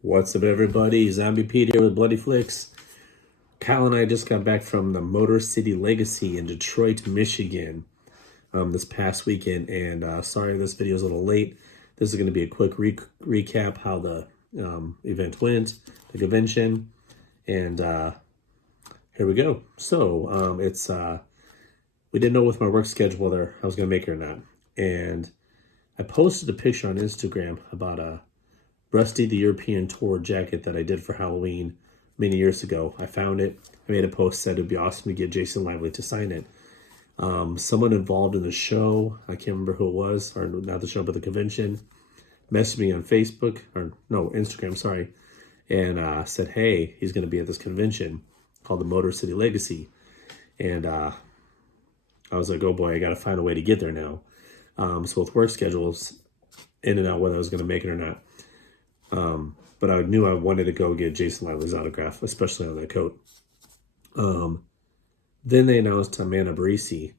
What's up, everybody? Zombie Pete here with Bloody Flicks. Kyle and I just got back from the Motor City Legacy in Detroit, Michigan this past weekend. And sorry this video is a little late. This is going to be a quick recap how the event went, the convention. And here we go. So we didn't know with my work schedule whether I was going to make it or not. And I posted a picture on Instagram about a Rusty the European Tour jacket that I did for Halloween many years ago. I found it. I made a post, said it'd be awesome to get Jason Lively to sign it. Someone involved in the show, I can't remember who it was, or not the show, but the convention, messaged me on Facebook, or no, Instagram, sorry, and said, hey, he's going to be at this convention called the Motor City Legacy. And I was like, oh boy, I got to find a way to get there now. So with work schedules, in and out whether I was going to make it or not. But I knew I wanted to go get Jason Lively's autograph, especially on that coat. Then they announced Amanda Barisi,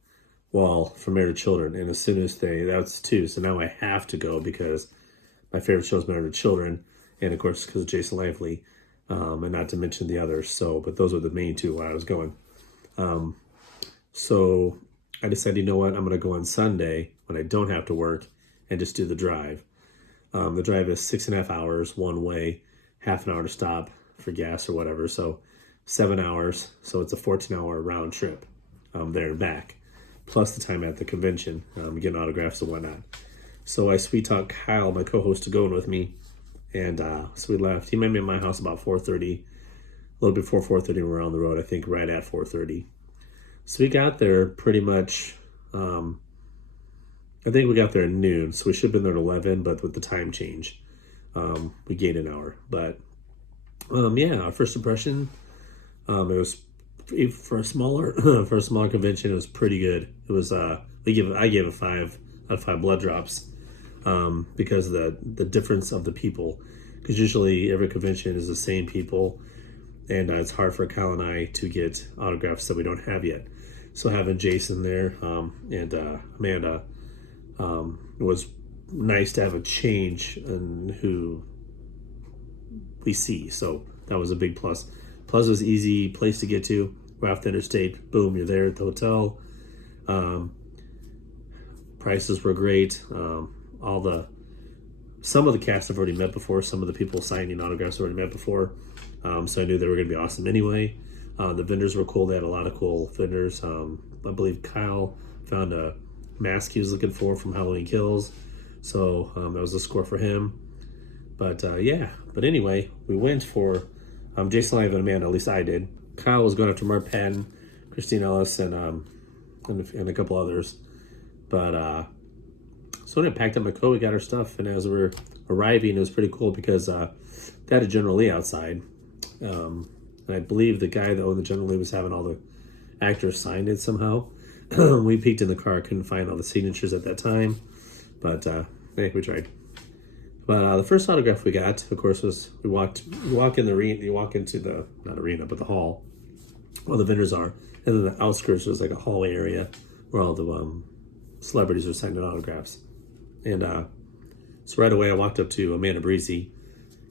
from Married to Children. And as soon as that's two. So now I have to go because my favorite show is Married to Children. And of course, because of Jason Lively, and not to mention the others. But those are the main two where I was going. So I decided, you know what? I'm going to go on Sunday when I don't have to work and just do the drive. The drive is 6.5 hours one way, half an hour to stop for gas or whatever. So 7 hours. So it's a 14-hour round trip there and back, plus the time at the convention, getting autographs and whatnot. So I sweet talked Kyle, my co-host, to go in with me. And so we left. He met me at my house about 4:30, a little before 4:30. We were on the road, I think right at 4:30. So we got there pretty much, I think we got there at noon, so we should have been there at 11, but with the time change, we gained an hour. But yeah, our first impression, it was for a smaller convention. It was pretty good. It was I gave it 5 out of 5 blood drops because of the difference of the people. Because usually every convention is the same people, and it's hard for Kyle and I to get autographs that we don't have yet. So having Jason there and Amanda. It was nice to have a change in who we see. So that was a big plus. Plus it was an easy place to get to. We're off the interstate. Boom, you're there at the hotel. Prices were great. Some of the cast I've already met before. Some of the people signing autographs I've already met before. So I knew they were going to be awesome anyway. The vendors were cool. They had a lot of cool vendors. I believe Kyle found a mask he was looking for from Halloween Kills, so that was a score for him. But yeah, but anyway, we went for Jason Lively and Amanda. At least I did. Kyle was going after Mark Patton, Christine Ellis, and a couple others. But so when I packed up my coat, we got our stuff, and as we were arriving, it was pretty cool because they had a General Lee outside, and I believe the guy that owned the General Lee was having all the actors sign it somehow. We peeked in the car, couldn't find all the signatures at that time, but hey, we tried. But the first autograph we got, of course, was you walk in the arena, you walk into the, not arena, but the hall where the vendors are, and then the outskirts was like a hallway area where all the celebrities are signing autographs. And so right away I walked up to Amanda Barisi,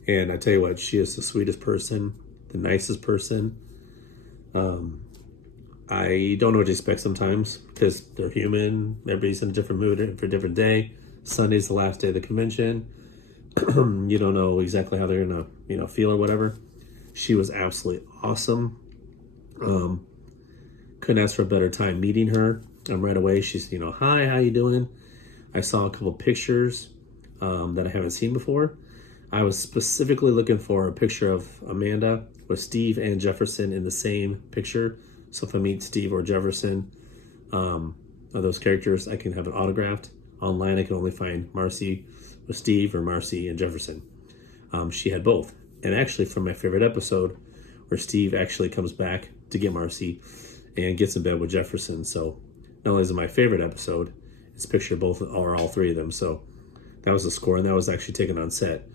and I tell you what, she is the sweetest person, the nicest person. I don't know what to expect sometimes because they're human. Everybody's in a different mood for a different day. Sunday's the last day of the convention. You don't know exactly how they're gonna, feel or whatever. She was absolutely awesome. Couldn't ask for a better time meeting her. Right away, she's, hi, how you doing? I saw a couple pictures that I haven't seen before. I was specifically looking for a picture of Amanda with Steve and Jefferson in the same picture. So if I meet Steve or Jefferson, of those characters, I can have it autographed. Online, I can only find Marcy with Steve or Marcy and Jefferson. She had both. And actually from my favorite episode where Steve actually comes back to get Marcy and gets in bed with Jefferson. So not only is it my favorite episode, it's a picture of both or all three of them. So that was a score, and that was actually taken on set.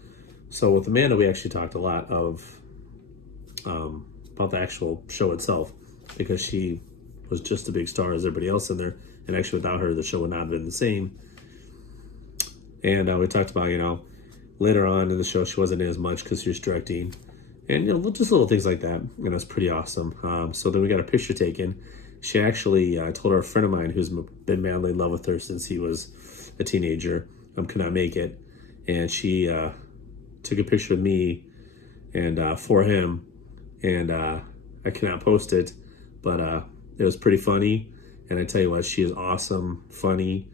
So with Amanda, we actually talked a lot about the actual show itself, because she was just a big star as everybody else in there. And actually without her, the show would not have been the same. And we talked about, Later on in the show, she wasn't in as much because she was directing, and just little things like that. And it was pretty awesome. So then we got a picture taken. She actually told a friend of mine who's been madly in love with her since he was a teenager, could not make it, and she took a picture of me and for him, and I cannot post it, but it was pretty funny. And I tell you what, she is awesome, funny,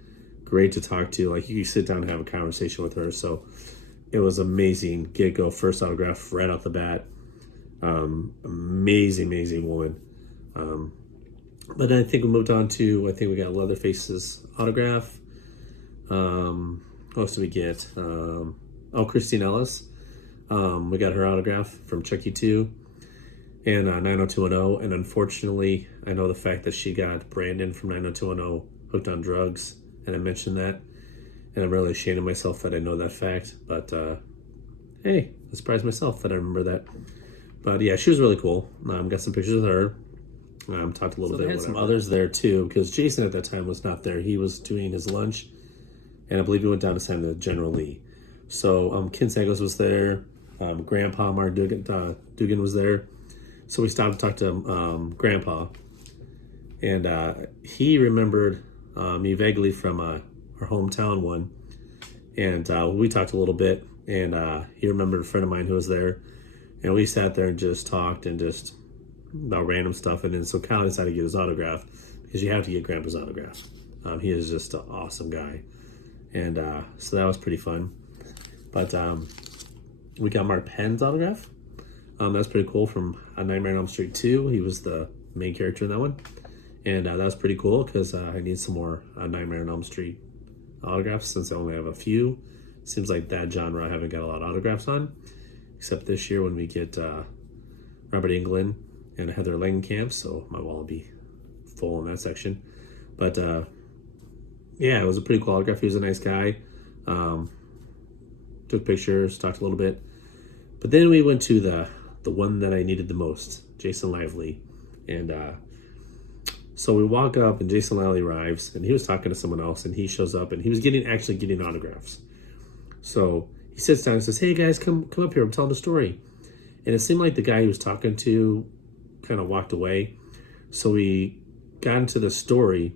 great to talk to. Like, you can sit down and have a conversation with her. So it was amazing. Get-go, first autograph right off the bat. Amazing woman. But I think we moved on to, I think we got Leatherface's autograph. What else did we get? Christine Ellis. We got her autograph from Chucky 2 and 90210. And unfortunately, I know the fact that she got Brandon from 90210 hooked on drugs. And I mentioned that. And I'm really ashamed of myself that I know that fact. But hey, I surprised myself that I remember that. But yeah, she was really cool. Got some pictures of her. Talked a little bit. They had some others there too, because Jason at that time was not there. He was doing his lunch, and I believe he went down to sign the General Lee. So Ken Sagos was there. Grandpa Mark Dugan was there. So we stopped to talk to Grandpa, and he remembered me vaguely from our hometown one, and we talked a little bit, and he remembered a friend of mine who was there, and we sat there and just talked and just about random stuff. And then so Kyle decided to get his autograph, because you have to get Grandpa's autograph. He is just an awesome guy, and so that was pretty fun. But we got Mark Penn's autograph. That's pretty cool, from Nightmare on Elm Street 2. He was the main character in that one, and that was pretty cool, because I need some more Nightmare on Elm Street autographs, since I only have a few. Seems like that genre I haven't got a lot of autographs on, except this year when we get Robert Englund and Heather Langenkamp, so my wall will be full in that section. But yeah, it was a pretty cool autograph. He was a nice guy. Took pictures, talked a little bit. But then we went to the one that I needed the most, Jason Lively. And so we walk up, and Jason Lively arrives, and he was talking to someone else, and he shows up, and he was actually getting autographs. So he sits down and says, "Hey guys, come up here, I'm telling a story." And it seemed like the guy he was talking to kind of walked away. So we got into the story,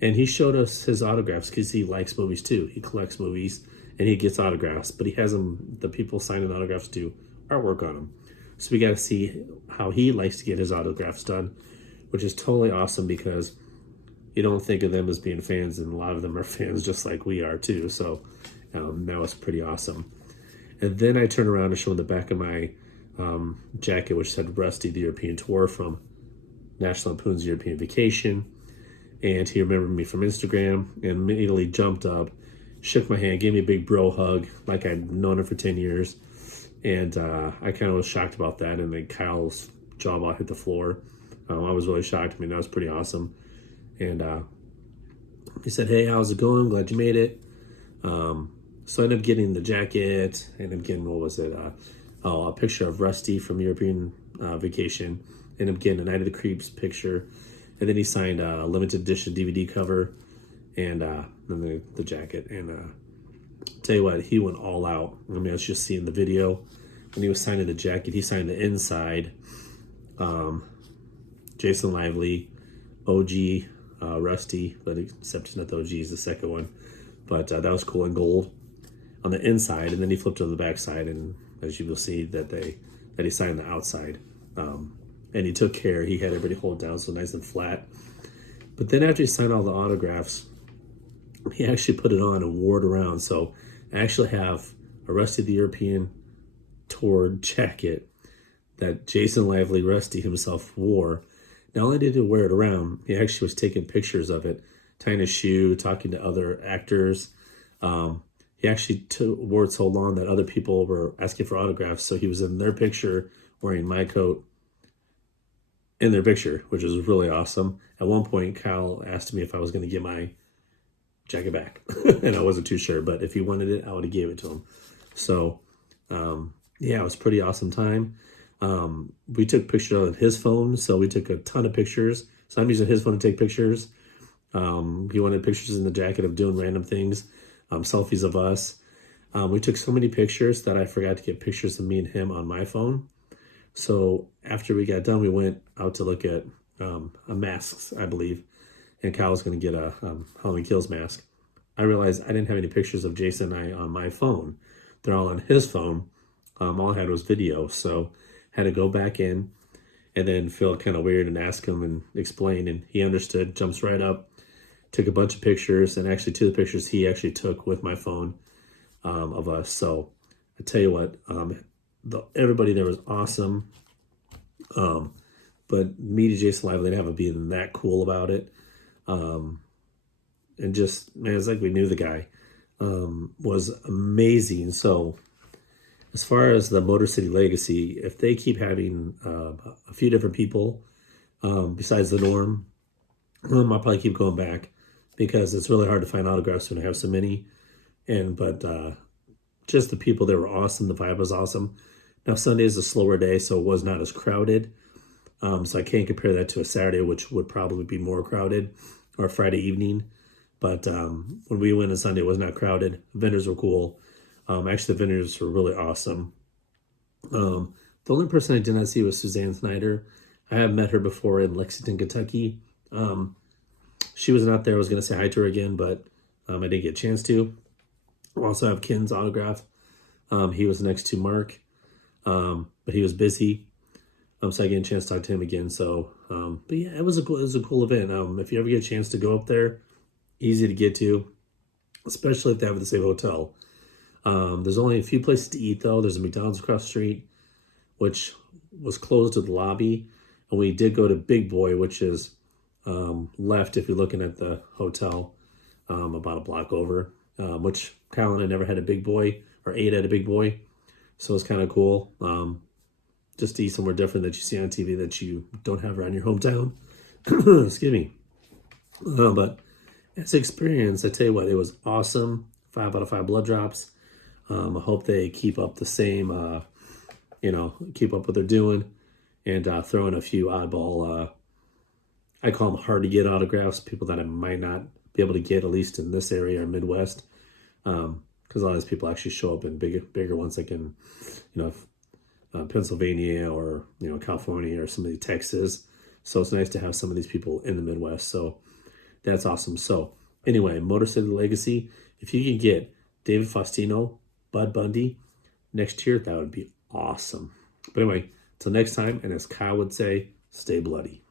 and he showed us his autographs, because he likes movies too. He collects movies, and he gets autographs, but he has the people signing autographs do artwork on them. So we got to see how he likes to get his autographs done, which is totally awesome, because you don't think of them as being fans, and a lot of them are fans just like we are too. So that was pretty awesome. And then I turned around and showed the back of my jacket, which said Rusty the European Tour from National Lampoon's European Vacation. And he remembered me from Instagram and immediately jumped up, shook my hand, gave me a big bro hug, like I'd known him for 10 years. And I kind of was shocked about that. And then Kyle's jaw about hit the floor. I was really shocked. I mean, that was pretty awesome. And he said, "Hey, how's it going? Glad you made it." So I ended up getting the jacket. I ended up getting, what was it? A picture of Rusty from European Vacation. Ended up getting a Night of the Creeps picture. And then he signed a limited edition DVD cover, and then the jacket. And tell you what, he went all out. I mean, I was just seeing the video when he was signing the jacket. He signed the inside. Jason Lively, OG Rusty, but except he's not the OG, he's the second one. But that was cool, in gold on the inside, and then he flipped to the back side, and as you will see that he signed the outside. And he took care. He had everybody hold down so nice and flat. But then after he signed all the autographs, he actually put it on and wore it around. So I actually have a Rusty the European Tour jacket that Jason Lively, Rusty himself, wore. Not only did he wear it around, he actually was taking pictures of it, tying his shoe, talking to other actors. He actually wore it so long that other people were asking for autographs. So he was in their picture wearing my coat in their picture, which was really awesome. At one point, Kyle asked me if I was going to get my jacket back. And I wasn't too sure, but if he wanted it, I would have gave it to him. So, yeah, it was a pretty awesome time. We took pictures on his phone, so we took a ton of pictures. So I'm using his phone to take pictures. He wanted pictures in the jacket of doing random things, selfies of us. We took so many pictures that I forgot to get pictures of me and him on my phone. So after we got done, we went out to look at masks, I believe, and Kyle was going to get a Halloween Kills mask. I realized I didn't have any pictures of Jason and I on my phone. They're all on his phone. All I had was video, so had to go back in and then feel kind of weird and ask him and explain, and he understood, jumps right up, took a bunch of pictures, and actually 2 of the pictures he actually took with my phone of us. So I tell you what, everybody there was awesome. But meeting Jason live, they didn't have a being that cool about it. And just, man, it's like we knew the guy. Was amazing. So as far as the Motor City Legacy, if they keep having a few different people besides the norm, I'll probably keep going back because it's really hard to find autographs when I have so many. But just the people there were awesome. The vibe was awesome. Now Sunday is a slower day, so it was not as crowded. So I can't compare that to a Saturday, which would probably be more crowded, or a Friday evening. But when we went on Sunday, it was not crowded. Vendors were cool. Actually, the vendors were really awesome. The only person I did not see was Suzanne Snyder. I have met her before in Lexington, Kentucky. She was not there. I was going to say hi to her again, but I didn't get a chance to. I also have Ken's autograph. He was next to Mark, but he was busy. So I get a chance to talk to him again. So, but yeah, it was a cool event. If you ever get a chance to go up there, easy to get to, especially if they have the same hotel. There's only a few places to eat though. There's a McDonald's across the street, which was closed to the lobby, and we did go to Big Boy, which is left if you're looking at the hotel, about a block over. Which Kyle and I never had a Big Boy or ate at a Big Boy, so it's kind of cool. Just to eat somewhere different that you see on TV that you don't have around your hometown. Excuse me. But as an experience, I tell you what, it was awesome. 5 out of 5 blood drops. I hope they keep up the same, keep up what they're doing, and throw in a few oddball, I call them hard to get autographs, people that I might not be able to get, at least in this area or Midwest. Because a lot of these people actually show up in bigger ones, like in, Pennsylvania or California or some of the Texas. So it's nice to have some of these people in the Midwest. So that's awesome. So anyway, Motor City Legacy. If you can get David Faustino, Bud Bundy next year, that would be awesome. But anyway, till next time, and as Kyle would say, stay bloody.